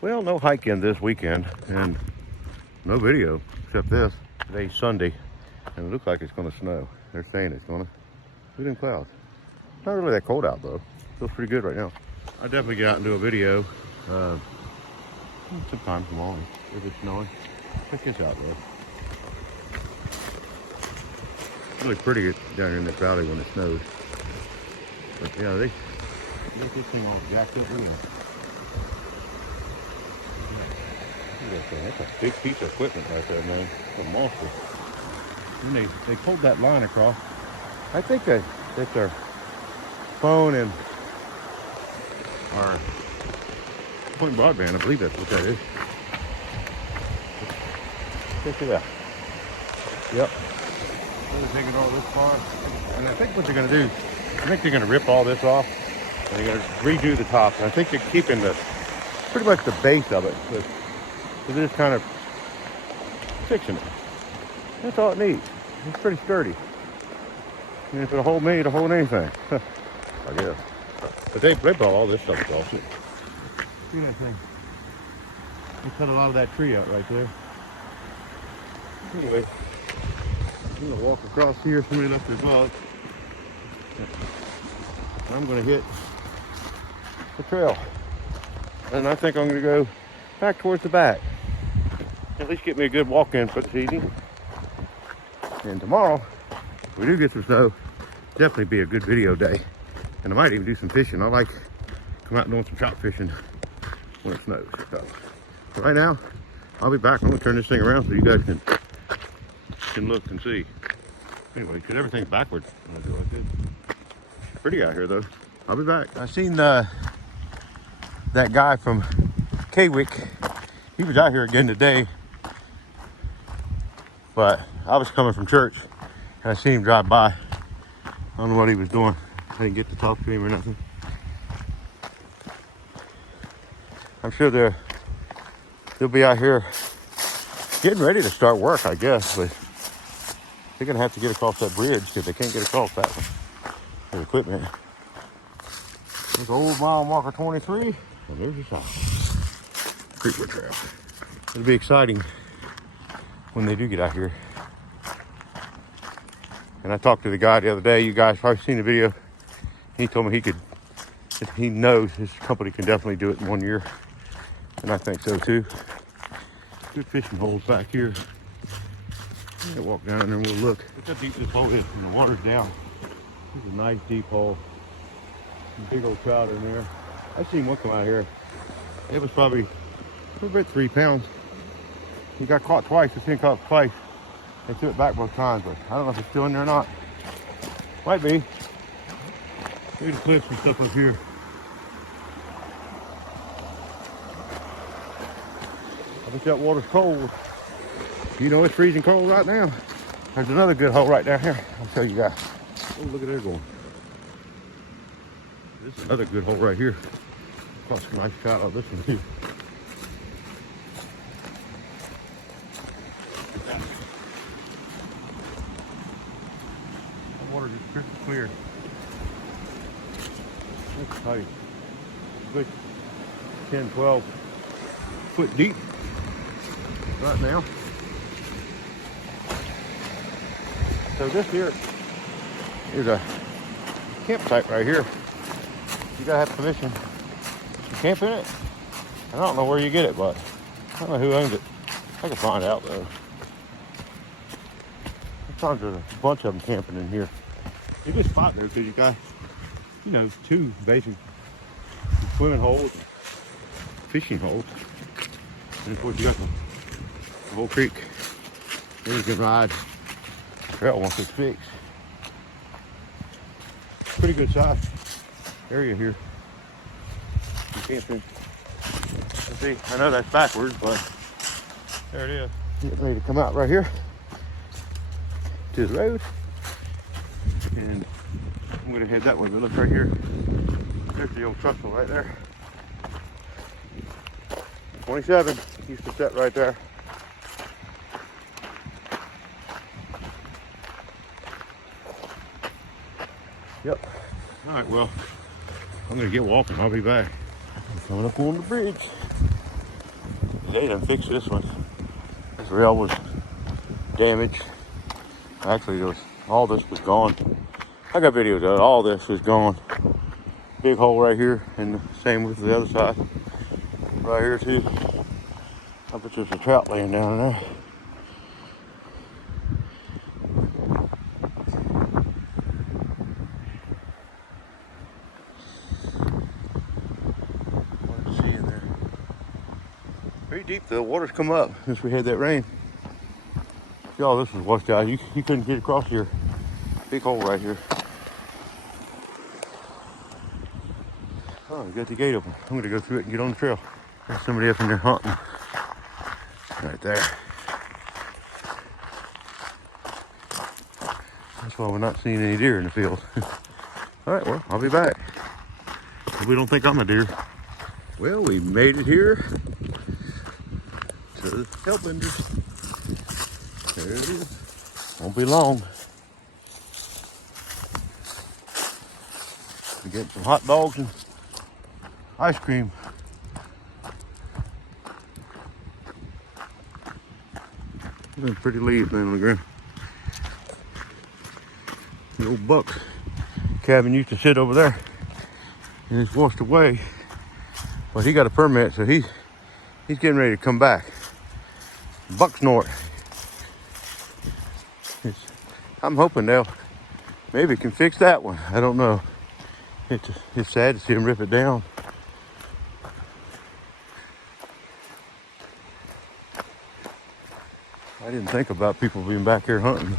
Well, no hiking this weekend and no video except this. Today's Sunday and it looks like it's going to snow. They're saying it's going to. Look at them clouds. It's not really that cold out though. Feels pretty good right now. I definitely get out and do a video sometime tomorrow if it's snowing. Check this out though. Really pretty down here in this valley when it snows. But yeah, they get this thing all jacked up. Look at that. That's a big piece of equipment right there, man. It's a monster. And they pulled that line across. I think that's our phone and our point broadband. I believe that's what that is. Check it out. Yep. They're taking all this far. And I think what they're going to do, I think they're going to rip all this off. And they're going to redo the top. And I think they're keeping pretty much the base of it. So they're just kind of fixing it. That's all it needs. It's pretty sturdy. And if it'll hold me, it'll hold anything. I guess. But they brought all this stuff off. Look at that thing. They cut a lot of that tree out right there. Anyway, I'm going to walk across here. Somebody left their bug. I'm going to hit the trail. And I think I'm going to go back towards the back. At least get me a good walk in for this evening. And tomorrow, if we do get some snow, definitely be a good video day. And I might even do some fishing. I like come out and doing some trout fishing when it snows. So right now, I'll be back. I'm gonna turn this thing around so you guys can look and see. Anyway, because everything's backwards. I'm gonna do like this. Pretty out here though. I'll be back. I seen that guy from Kwick. He was out here again today. But I was coming from church and I seen him drive by. I don't know what he was doing. I didn't get to talk to him or nothing. I'm sure they'll be out here getting ready to start work, I guess. But they're going to have to get across that bridge because they can't get across that one. Their equipment. There's old mile marker 23. And there's the south. Creeper Trail. It'll be exciting when they do get out here. And I talked to the guy the other day. You guys probably seen the video. He told me he knows his company can definitely do it in 1 year. And I think so too. Good fishing holes back here. I'll walk down in there and we'll look. Look how deep this hole is when the water's down. This is a nice deep hole. Some big old trout in there. I seen one come out here. It was probably about 3 pounds. He got caught twice. This thing caught twice. They threw it back both times, but I don't know if it's still in there or not. Might be. Maybe the cliffs and stuff up here. I bet that water's cold. You know it's freezing cold right now. There's another good hole right down here. I'll show you guys. Oh, look at there going. This is another good hole right here. Caught some nice trout on this one here. The water is crystal clear. That's tight. Good 10, 12 foot deep right now. So this here is a campsite right here. You gotta have permission to camp in it. I don't know where you get it, but I don't know who owns it. I can find out though. Sometimes there's a bunch of them camping in here. It's a good spot there because you got, you know, 2 basic swimming holes, fishing holes, and of course you got the whole creek. Then you can ride the trail once it's fixed. Pretty good size area here. You camping. Let's see, I know that's backwards, but there it is. Getting ready to come out right here to the road. And I'm going to head that way. But look right here. There's the old trestle right there. 27 used to set right there. Yep. All right, well, I'm going to get walking. I'll be back. I'm coming up on the bridge. They done fixed this one. This rail was damaged. Actually, all this was gone. I got videos of it. All this was gone. Big hole right here, and the same with the other side. Right here too. I bet there's a trout laying down in there. What to see in there? Pretty deep though. Water's come up since we had that rain. See, all this was washed out. You couldn't get across here. Big hole right here. Oh, we got the gate open. I'm gonna go through it and get on the trail. There's somebody up in there hunting. Right there. That's why we're not seeing any deer in the field. All right, well, I'll be back. We don't think I'm a deer. Well, we made it here to the Hellbenders. There it is. Won't be long. We get some hot dogs and ice cream. There's pretty leaves laying on the ground. The old buck cabin used to sit over there, and it's washed away. But he got a permit, so he's getting ready to come back. Buck snort. I'm hoping they'll maybe can fix that one. I don't know. It's sad to see him rip it down. I didn't think about people being back here hunting.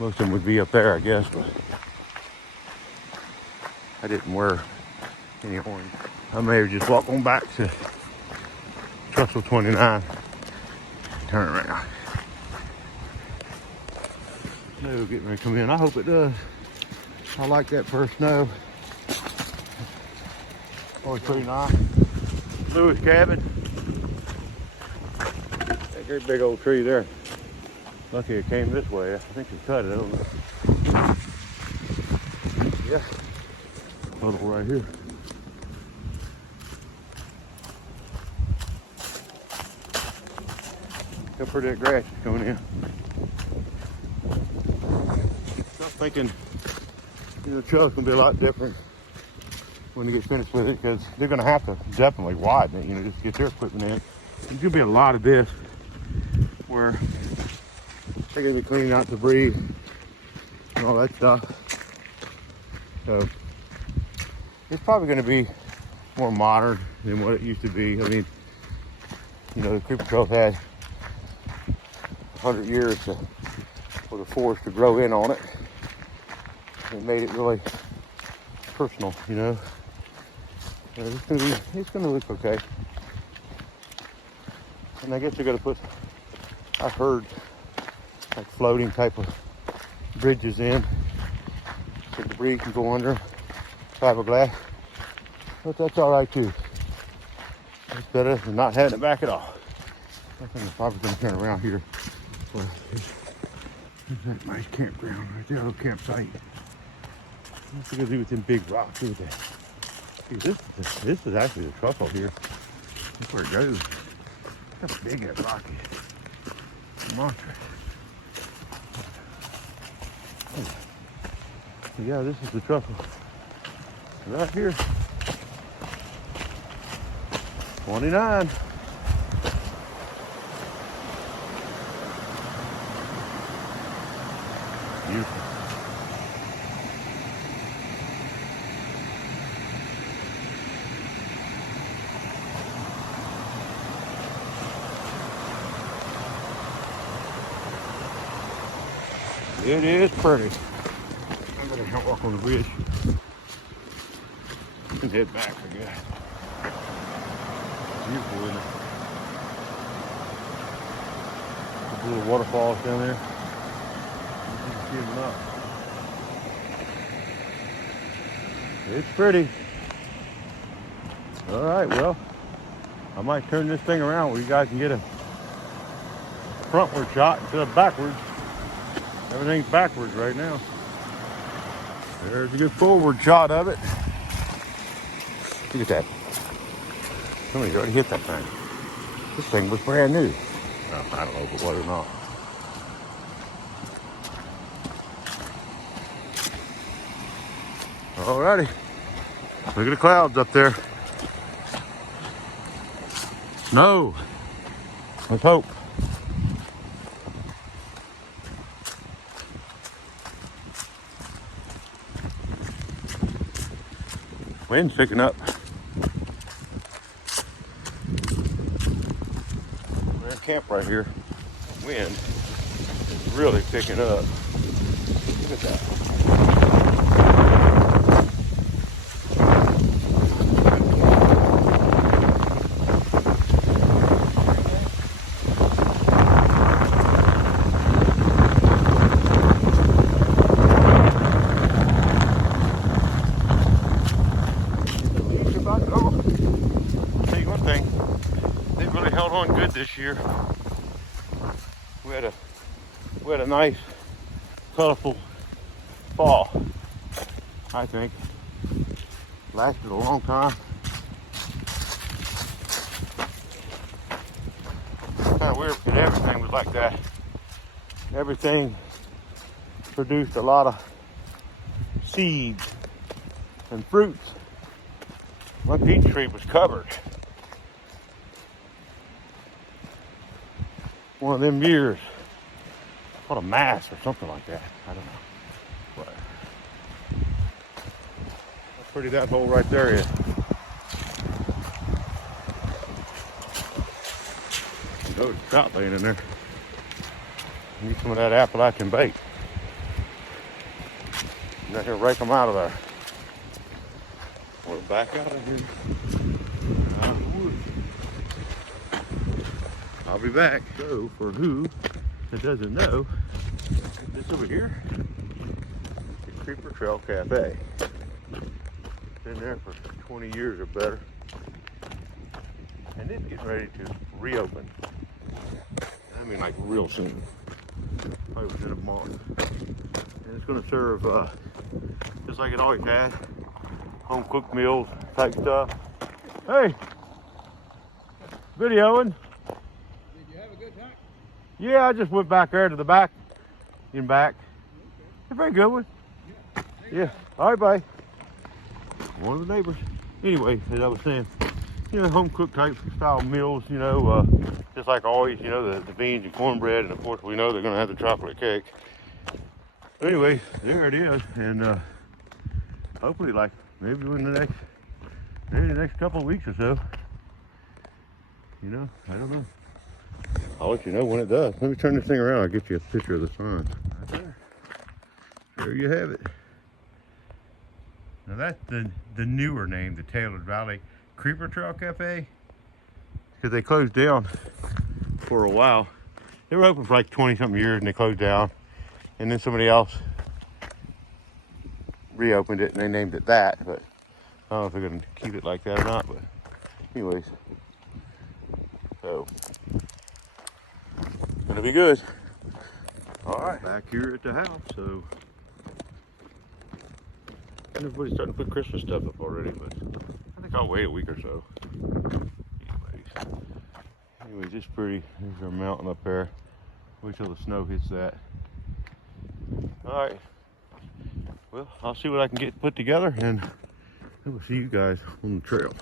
Most of them would be up there, I guess, but I didn't wear any orange. I may have just walked on back to Trestle 29. Turn around. Snow getting ready to come in. I hope it does. I like that first snow. Always pretty nice. Lewis cabin. That great big old tree there. Lucky it came this way. I think they cut it. I don't know. Yeah. Puddle right here. Look how pretty that grass is coming in. I'm thinking, the trail's gonna be a lot different when they get finished with it, because they're gonna have to definitely widen it, just to get their equipment in. There's gonna be a lot of this where they're gonna be cleaning out debris and all that stuff. So it's probably gonna be more modern than what it used to be. I mean, the creeper trails had 100 years for the forest to grow in on it. It made it really personal, So it's gonna look okay. And I guess they're gonna put, I've heard, like floating type of bridges in so debris can go under, fiberglass. But that's all right too. It's better than not having it back at all. I think I'm probably gonna turn around here. There's that nice campground right there, little campsite. What's it gonna do with them big rocks? Look at that. See, this is actually the truffle here. That's where it goes. Look how big that rock is. Monster. So yeah, this is the truffle. Right here. 29. Beautiful. It is pretty. I'm gonna help walk on the bridge and head back, I guess. Beautiful, isn't it? There's little waterfalls down there. You can see them up. It's pretty. All right, well, I might turn this thing around where you guys can get a frontward shot instead of backwards. Everything's backwards right now. There's a good forward shot of it. Look at that. Somebody's already hit that thing. This thing was brand new. No, I don't know if it was or not. Alrighty. Look at the clouds up there. Snow. Let's hope. Wind's picking up. We're in camp right here. Wind is really picking up. Look at that. This year we had a nice colorful fall. I think lasted a long time. Kind of weird because everything was like that. Everything produced a lot of seeds and fruits. My peach tree was covered. One of them years, what a mass or something like that. I don't know. But how pretty that hole right there is. There's a trout laying in there. Need some of that Appalachian bait. I'm not gonna rake them out of there. We're back out of here. Out of the woods. I'll be back. So for who that doesn't know, this over here, the Creeper Trail Cafe. Been there for 20 years or better. And it's getting ready to reopen. I mean like real soon. Probably within a month. And it's gonna serve just like it always has. Home cooked meals type stuff. Hey! Videoing. Yeah, I just went back there to the back and back. It's a very good one. Yeah. All right, bye. One of the neighbors. Anyway, as I was saying, you know, home cooked type style meals, you know, just like always, you know, the beans and cornbread, and of course we know they're gonna have the chocolate cake. But anyway, there it is, and hopefully, like maybe in the next couple of weeks or so, you know, I don't know. I'll let you know when it does. Let me turn this thing around. I'll get you a picture of the sign. Right there. There you have it. Now that's the newer name, the Taylor Valley Creeper Trail Cafe. Because they closed down for a while. They were open for like 20-something years and they closed down. And then somebody else reopened it and they named it that. But I don't know if they're going to keep it like that or not. But anyways. So. Gonna be good. All right, back here at the house. So everybody's starting to put Christmas stuff up already, but I think I'll wait a week or so. Anyways, it's pretty. There's our mountain up there. Wait till the snow hits that. All right. Well, I'll see what I can get put together, and I will see you guys on the trail.